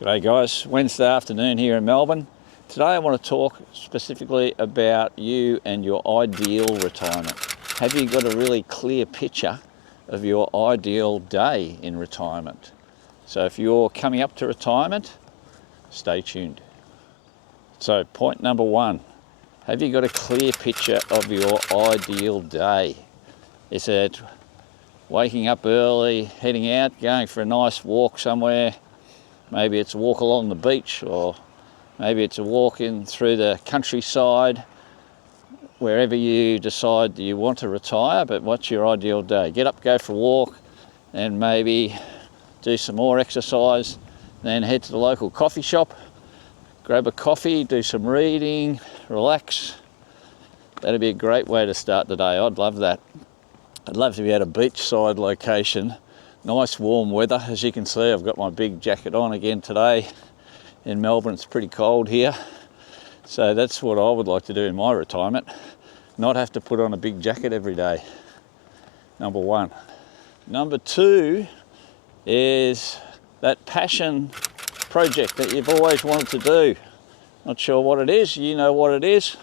G'day guys, Wednesday afternoon here in Melbourne. Today I want to talk specifically about you and your ideal retirement. Have you got a really clear picture of your ideal day in retirement? So if you're coming up to retirement, stay tuned. So point number one, have you got a clear picture of your ideal day? Is it waking up early, heading out, going for a nice walk somewhere? Maybe it's a walk along the beach, or maybe it's a walk in through the countryside, wherever you decide you want to retire. But what's your ideal day? Get up, go for a walk, and maybe do some more exercise, then head to the local coffee shop, grab a coffee, do some reading, relax. That'd be a great way to start the day. I'd love that. I'd love to be at a beachside location. Nice warm weather. As you can see, I've got my big jacket on again today. In Melbourne, it's pretty cold here. So that's what I would like to do in my retirement. Not have to put on a big jacket every day. Number one. Number two is that passion project that you've always wanted to do. Not sure what it is, you know what it is.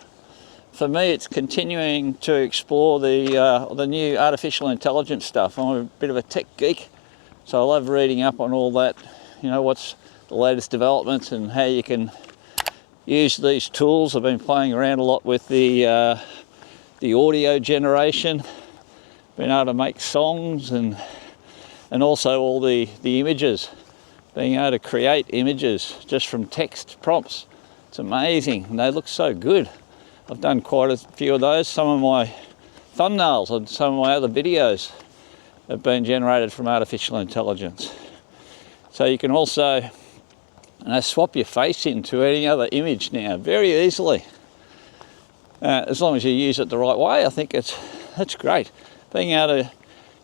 For me, it's continuing to explore the new artificial intelligence stuff. I'm a bit of a tech geek, so I love reading up on all that. You know, what's the latest developments and how you can use these tools. I've been playing around a lot with the audio generation, being able to make songs and also all the images, being able to create images just from text prompts. It's amazing, and they look so good. I've done quite a few of those. Some of my thumbnails and some of my other videos have been generated from artificial intelligence. So you can also swap your face into any other image now very easily. As long as you use it the right way, I think that's great. Being able to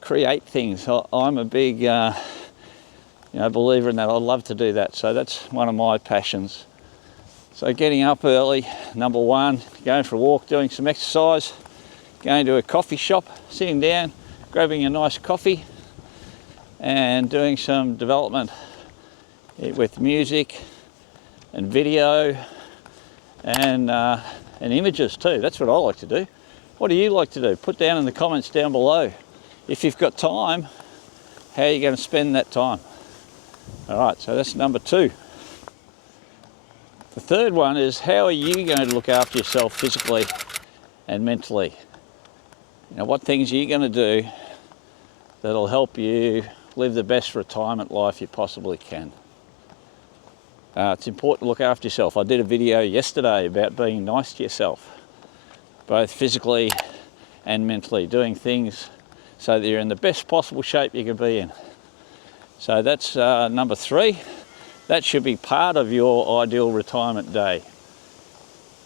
create things. I'm a big believer in that. I'd love to do that. So that's one of my passions. So getting up early, number one, going for a walk, doing some exercise, going to a coffee shop, sitting down, grabbing a nice coffee and doing some development with music and video and images too. That's what I like to do. What do you like to do? Put down in the comments down below. If you've got time, how are you going to spend that time? All right, so that's number two. The third one is, how are you going to look after yourself physically and mentally? You know, what things are you going to do that'll help you live the best retirement life you possibly can? It's important to look after yourself. I did a video yesterday about being nice to yourself, both physically and mentally, doing things so that you're in the best possible shape you can be in. So that's number three. That should be part of your ideal retirement day.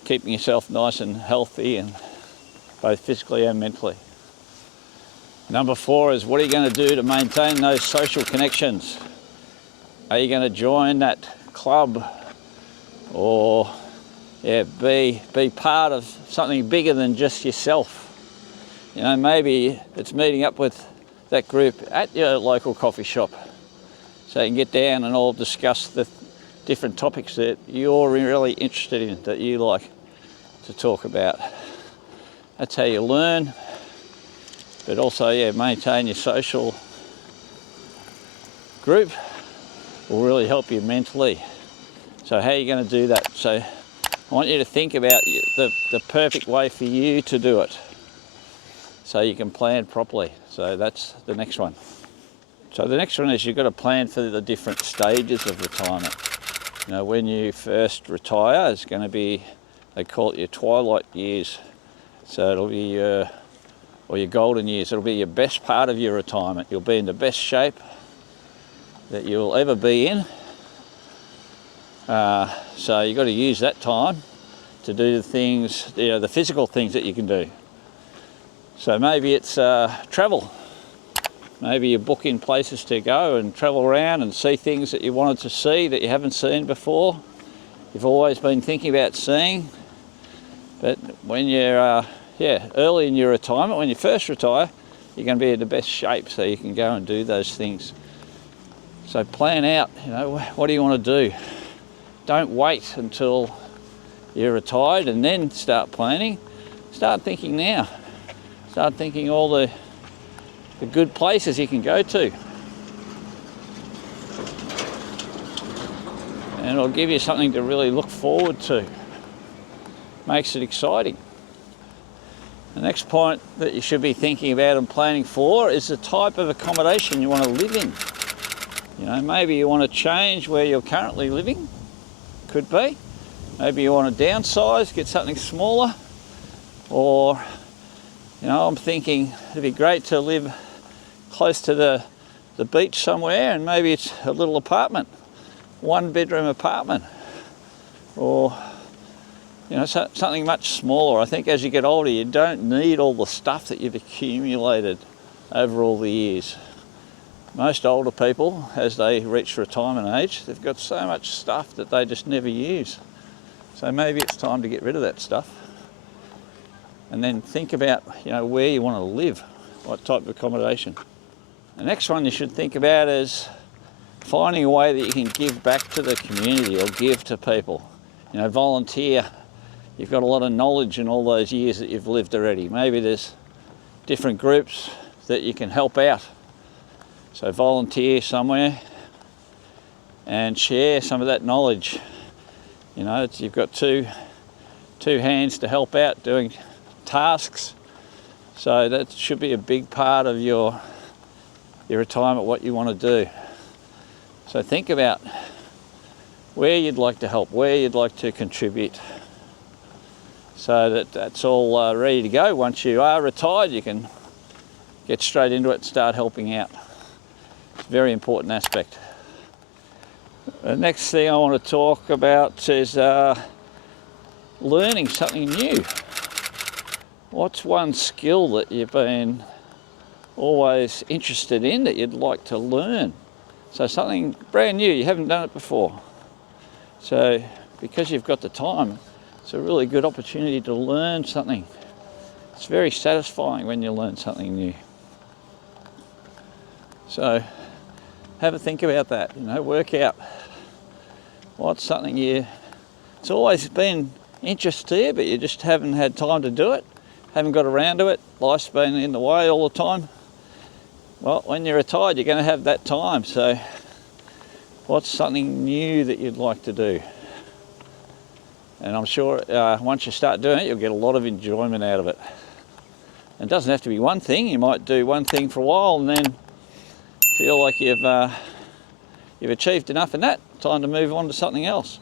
Keeping yourself nice and healthy, and both physically and mentally. Number four is, what are you going to do to maintain those social connections? Are you going to join that club, or be part of something bigger than just yourself? You know, maybe it's meeting up with that group at your local coffee shop, so you can get down and all discuss the different topics that you're really interested in, that you like to talk about. That's how you learn, but also, maintain your social group will really help you mentally. So how are you going to do that? So I want you to think about the perfect way for you to do it, so you can plan properly. So that's the next one. So the next one is, you've got to plan for the different stages of retirement. You know, when you first retire, it's going to be, they call it your twilight years. So it'll be your golden years. It'll be your best part of your retirement. You'll be in the best shape that you'll ever be in. So you've got to use that time to do the things, the physical things that you can do. So maybe it's travel. Maybe you're booking places to go and travel around and see things that you wanted to see that you haven't seen before. You've always been thinking about seeing. But when you're early in your retirement, when you first retire, you're going to be in the best shape, so you can go and do those things. So plan out, what do you want to do? Don't wait until you're retired and then start planning. Start thinking now. Start thinking all the good places you can go to. And it'll give you something to really look forward to. Makes it exciting. The next point that you should be thinking about and planning for is the type of accommodation you want to live in. Maybe you want to change where you're currently living. Could be. Maybe you want to downsize, get something smaller. Or, I'm thinking it'd be great to live close to the beach somewhere, and maybe it's a little apartment, 1-bedroom apartment. Or, something much smaller. I think as you get older, you don't need all the stuff that you've accumulated over all the years. Most older people, as they reach retirement age, they've got so much stuff that they just never use. So maybe it's time to get rid of that stuff. And then think about, where you want to live, what type of accommodation. The next one you should think about is finding a way that you can give back to the community or give to people. Volunteer. You've got a lot of knowledge in all those years that you've lived already. Maybe there's different groups that you can help out. So volunteer somewhere and share some of that knowledge. You've got two hands to help out doing tasks. So that should be a big part of your retirement, what you want to do. So think about where you'd like to help, where you'd like to contribute, so that's all ready to go. Once you are retired, you can get straight into it and start helping out. It's a very important aspect. The next thing I want to talk about is learning something new. What's one skill that you've been always interested in that you'd like to learn? So something brand new, you haven't done it before. So because you've got the time, it's a really good opportunity to learn something. It's very satisfying when you learn something new. So have a think about that, work out what's something it's always been interest to you, but you just haven't had time to do it, haven't got around to it, life's been in the way all the time. Well, when you're retired, you're going to have that time, so what's something new that you'd like to do? And I'm sure once you start doing it, you'll get a lot of enjoyment out of it. It doesn't have to be one thing. You might do one thing for a while and then feel like you've achieved enough in that. Time to move on to something else.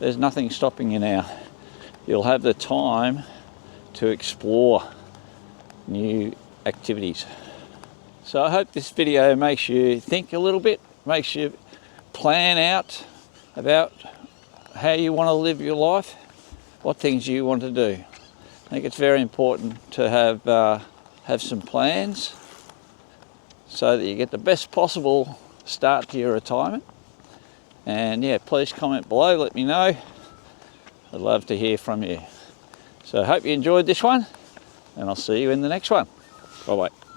There's nothing stopping you now. You'll have the time to explore new activities. So I hope this video makes you think a little bit, makes you plan out about how you want to live your life, what things you want to do. I think it's very important to have some plans so that you get the best possible start to your retirement. And yeah, please comment below, let me know. I'd love to hear from you. So I hope you enjoyed this one, and I'll see you in the next one. Bye-bye.